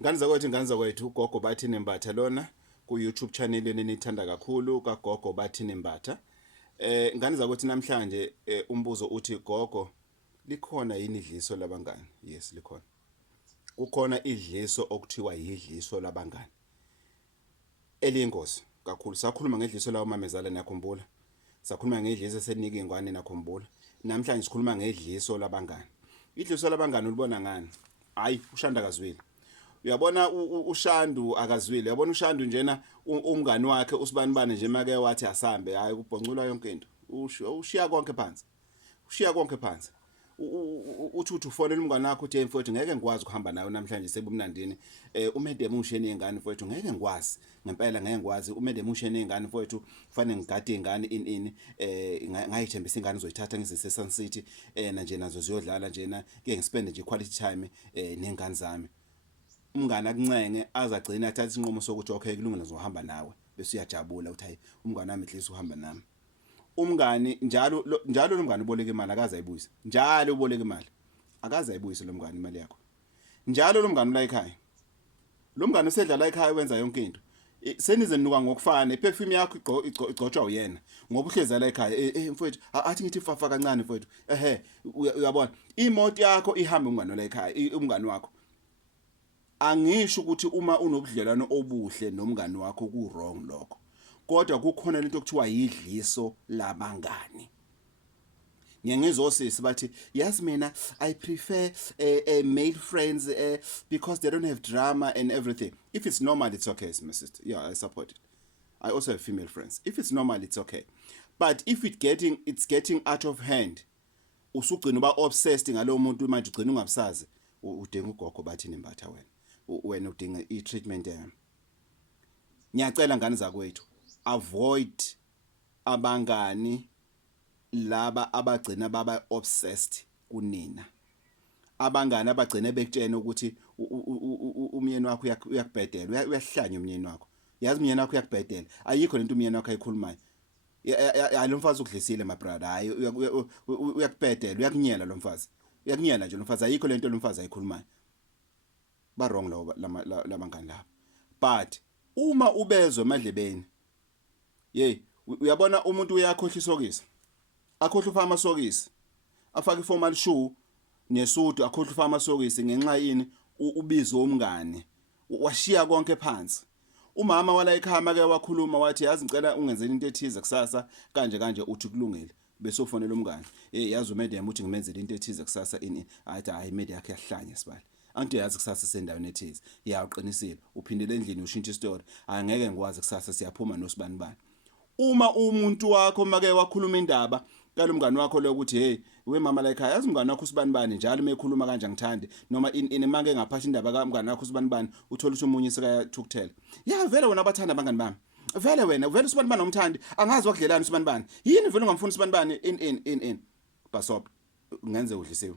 Ngani zakwethu uGogo Bathini Mbatha lona ku YouTube channel yeni nithanda kakhulu kaGogo Bathini Mbatha. Ngani zakwethu namhlanje umbuzo uthi Gogo likhona yini idliso labangani? Yes likhona. Kukhona idliso okuthiwa yidliso labangani. Eliyingozi kakhulu. Sakhuluma ngedliso lawo mamezala niyakhumbula. Sakhuluma ngedliso esenika ingwane nakhumbula. Namhlanje sikhuluma ngedliso labangani. Idliso labangani ulibona ngani? Hayi ushanda kazwile. Uyabona uShandu akazwile. Uyabona uShandu njena umngani wakhe usibanibane nje make wathi asambe hayi kubhoncula yonke into. Ushiya konke phansi. Ushiya konke phansi. Uthi ufonela umngani wakho uthi mfowethu ngeke ngikwazi ukuhamba nawe namhlanje sebumnandini. Umede emushe nezingane mfowethu ngeke ngikwazi. Ngempela ngeke ngikwazi umede emushe nezingane mfowethu kufanele ngigade izingane ini ngayithembisa ingane uzoyithatha ngizise Sun City na nje nazo ziyodlala njena ke ngispende nje quality time nezingane zami. Umngane akuncenge azagcina athatha isinqumo sokuthi okay kulungile ngizohamba nawe bese uyajabula uthi hayi umngane wami Idliso uhamba nami. Umngani njalo lo mngani uboleka imali akaze ayibuyise. Njalo uboleka imali akaze ayibuyise lo mngani imali yakho. Njalo lo mngani la ekhaya. Lo mngani usedlala ekhaya wenza yonke into. Senize ninuka ngokufana iperfume yakho igcotshwa uyena ngoba uhlezi la ekhaya mfowethu athi ngithi fafa kancane mfowethu uyabona imoto yakho ihamba umngani la ekhaya umngani wakho. Angisho ukuthi uma unobudlelwano obuhle nomngani wakho ku wrong lokho. Kodwa kukhona lento okuthiwa yidliso labangani. Ngiyangizosisi bathi yazi mina I prefer male friends because they don't have drama and everything. If it's normal it's okay my sister. Yeah, I support it. I also have female friends. If it's normal it's okay. But if it's getting out of hand usugcina uba obsessed ngalo muntu manje ugcina ungabusazi udinga uGogo Bathini Mbatha wena udinga i-treatment yami. Ngiyacela ngane zakwethu avoid abangani laba abagcina baba obsessed kunina. Abangani abagcina bekutshena ukuthi umyeni wakho uyakubhedela uyahlanya umyeni wakho. Yazi umyeni wakho uyakubhedela ayikho lento umyeni wakho ayikhulumayo. Hayi lo mfazi ukudlisile my brother hayi uyakubhedela uyakunyela lo mfazi. Uyakunyela nje lo mfazi ayikho lento lo mfazi ayikhulumayo. Ba wrong labangani labo. But uma ubezwe emadlebeni uyabona umuntu uyakhohlisa isokisi akhohlwa ufaka amasokisi afaka iformal shoe nesudu akhohlwa ufaka amasokisi ngenxa yini ubizo umngane washiya konke phansi. Umama wala ekhaya make wakhuluma wathi yazi ngicela ungenzele into ethize kusasa kanje uthi kulungile bese ufonela umngane yazi umedem uthi ngimenzele into ethize kusasa ini athi hayi imedi yakhe yahlanya sibali angithi yazi kusasa sendaweni ethize uqinisile uphindele endlini ushintsha istory angeke ngikwazi kusasa siyaphuma nosibanibani. Uma umuntu wakho make wakhuluma indaba kalo mngani wakho lo ukuthi hey we mama la ekhaya yazi umngani wakho usibanibani njalo mekhuluma kanje angithandi noma make ngaphatha indaba kaMngani wakho usibanibani uthola ukuthi umunye sekayathukuthela ya vele wena abathanda abangani bami vele wena vele usibanibani nomthandi angazi wakudlelana usibanibani yini vele ungamfuni usibanibani in basop ngenze udlisiwe.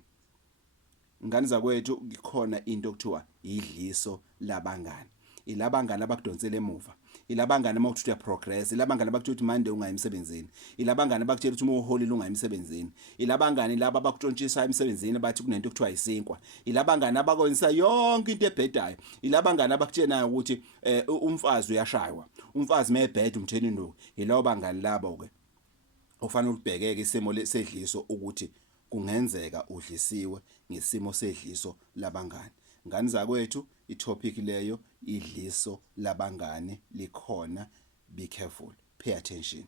Ngani zakwethu kukhona into okuthiwa idliso labangani. Ilabangani abakudonsela emuva. Ilabangani mawuthi uya progress, ilabangani abakuthi uthi manje ungayi emsebenzini. Ilabangani abakutshela ukuthi uma uholile ungayi emsebenzini. Ilabangani laba abakutshontshisa emsebenzini bathi kunento okuthiwa isinkwa. Ilabangani abakwenza yonke into ebhedayo. Ilabangani abakutshena ukuthi umfazi uyashaywa. Umfazi mayebheda umtheni induku. Yilawo bangani labo ke. Ufanele ubhekeke isimo sedliso ukuthi kungenzeka udlisiwe ngesimo sedliso labangani. Ngani zakwethu itopic leyo idliso labangani likhona. Be careful, pay attention.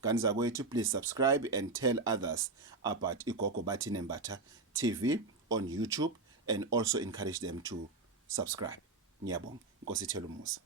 Ngani zakwethu please subscribe and tell others about iGogo Bathini Mbatha TV on YouTube and also encourage them to subscribe. Ngiyabonga. Inkosi ithela umusa.